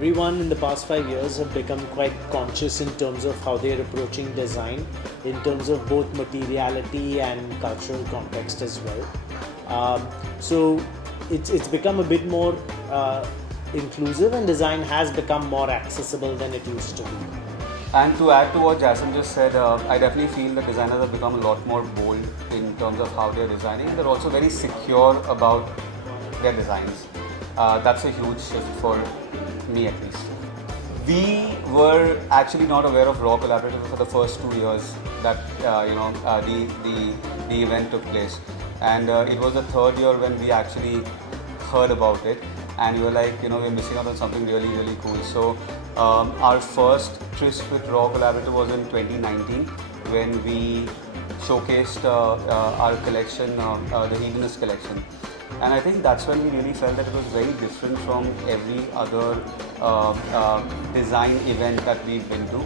everyone in the past 5 years have become quite conscious in terms of how they're approaching design, in terms of both materiality and cultural context as well. So it's become a bit more inclusive, and design has become more accessible than it used to be. And to add to what Jason just said, I definitely feel that designers have become a lot more bold in terms of how they're designing. They're also very secure about their designs. That's a huge shift for me, at least. We were actually not aware of Raw Collaborative for the first 2 years that the event took place, and it was the third year when we actually heard about it, and we were like, we're missing out on something really, really cool. So our first tryst with Raw Collaborative was in 2019 when we showcased our collection, the Hedonist collection. And I think that's when we really felt that it was very different from every other design event that we've been to.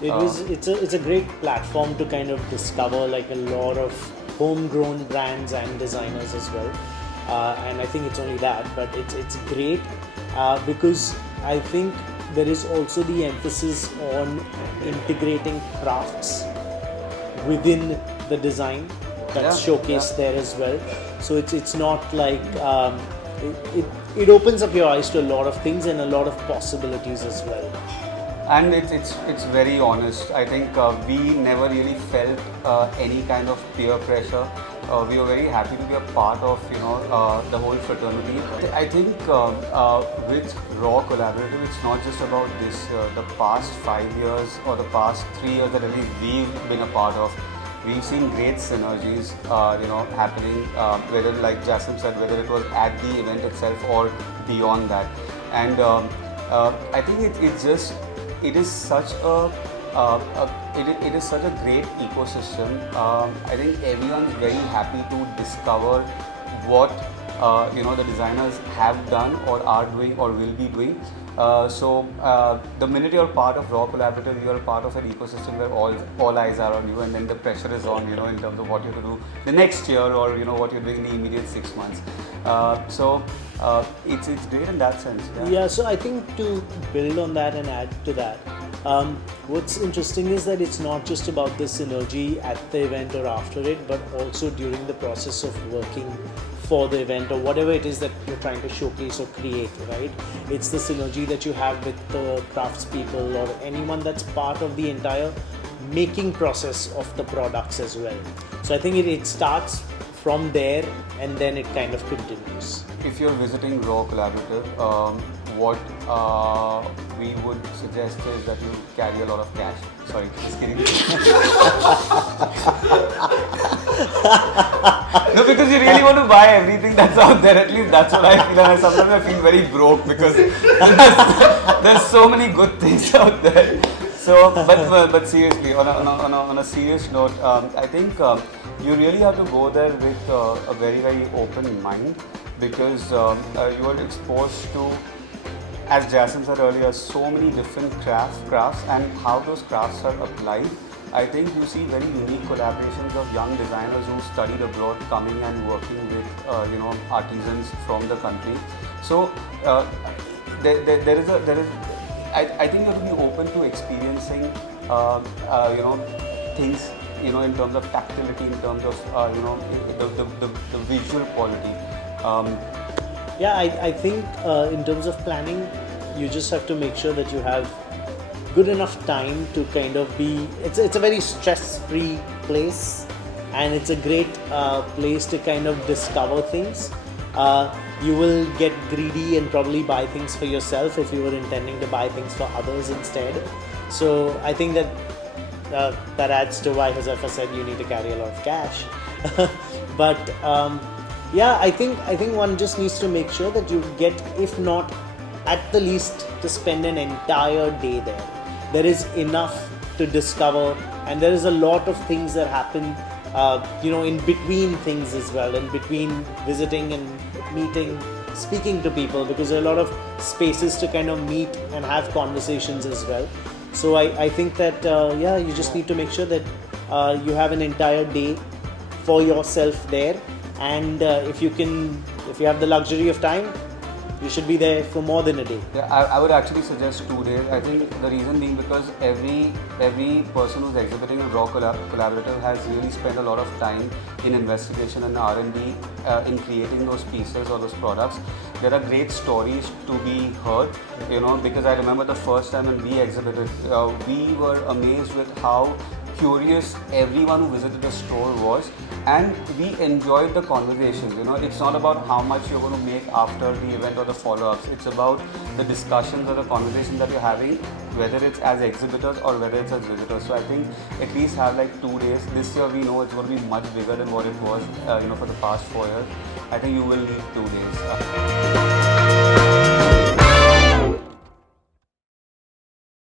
It's a great platform to kind of discover like a lot of homegrown brands and designers as well. And I think it's only that, but it's great because I think there is also the emphasis on integrating crafts within the design that's showcased there as well. So it's not like it opens up your eyes to a lot of things and a lot of possibilities as well. And it's very honest. I think we never really felt any kind of peer pressure. We were very happy to be a part of the whole fraternity. I think with Raw Collaborative, it's not just about this. The past 5 years or the past 3 years that at least we've been a part of, we've seen great synergies, happening. Whether, like Jasim said, whether it was at the event itself or beyond that. And I think it is such a great ecosystem. I think everyone's very happy to discover what the designers have done or are doing or will be doing. So the minute you're part of Raw Collaborative, you're part of an ecosystem where all eyes are on you, and then the pressure is on, in terms of what you have to do the next year or what you're doing in the immediate 6 months. So it's great in that sense. Yeah. So I think to build on that and add to that, what's interesting is that it's not just about the synergy at the event or after it, but also during the process of working for the event or whatever it is that you're trying to showcase or create, right? It's the synergy that you have with the craftspeople or anyone that's part of the entire making process of the products as well. So I think it starts from there and then it kind of continues. If you're visiting Raw Collaborative, what we would suggest is that you carry a lot of cash. Sorry, just kidding. No, because you really want to buy everything that's out there. At least that's what I feel. And sometimes I feel very broke because there's so many good things out there. So, but seriously, on a serious note, I think you really have to go there with a very, very open mind, because you are exposed to, as Jason said earlier, so many different crafts and how those crafts are applied. I think you see very unique collaborations of young designers who studied abroad coming and working with artisans from the country. So there is I think you have to be open to experiencing things in terms of tactility, in terms of the visual quality. I think in terms of planning, you just have to make sure that you have good enough time to kind of be. It's a very stress-free place, and it's a great place to kind of discover things. You will get greedy and probably buy things for yourself if you were intending to buy things for others instead. So I think that adds to why Josefa said you need to carry a lot of cash. But I think one just needs to make sure that you get, if not at the least, to spend an entire day there. There is enough to discover, and there is a lot of things that happen in between things as well, in between visiting and meeting, speaking to people, because there are a lot of spaces to kind of meet and have conversations as well. So I think that you just need to make sure that you have an entire day for yourself there, and if you have the luxury of time, You should be there for more than a day. Yeah, I would actually suggest 2 days. I think the reason being because every person who's exhibiting at Raw Collaborative has really spent a lot of time in investigation and R&D in creating those pieces or those products. There are great stories to be heard, because I remember the first time when we exhibited, we were amazed with how curious everyone who visited the store was, and we enjoyed the conversations. It's not about how much you're going to make after the event or the follow-ups. It's about the discussions or the conversations that you're having, whether it's as exhibitors or whether it's as visitors. So I think at least have like 2 days. This year we know it's going to be much bigger than what it was, for the past 4 years. I think you will need 2 days.